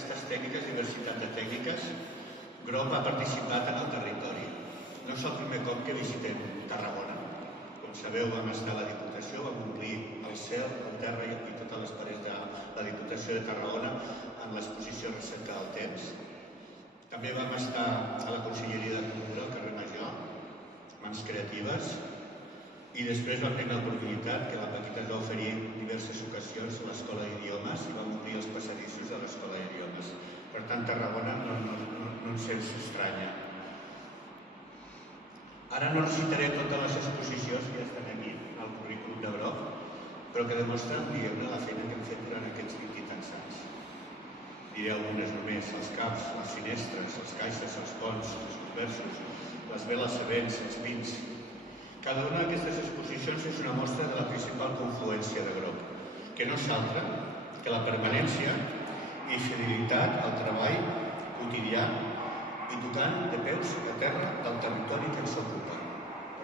aquestes tècniques, diversitat de tècniques, GROP ha participat en el territori. No és el primer cop que visitem Tarragona. Com sabeu, vam estar a la Diputació, vam omplir el cel, el terra i totes les parets de la Diputació de Tarragona en l'exposició Recerca del Temps. També vam estar a la Conselleria de Cultura, al carrer Major, Mans Creatives, i després vam tenir l'oportunitat que la Paquita es va oferir en diverses ocasions a l'Escola d'Idiomes i vam obrir els passadissos de l'Escola d'Idiomes. Per tant, Tarragona no ens estranya. Ara no citaré totes les exposicions que ja estan aquí, al currículum de GROP, però que demostren, diguem-ne, la feina que hem fet durant aquests 20 i tants anys. Diré algunes només: els caps, les finestres, les caixes, els ponts, els conversos, les veles sabents, els pins. Cada una d'aquestes exposicions és una mostra de la principal confluència de GROP, que no és altra que la permanència i fidelitat al treball quotidià i tocant de peus a terra del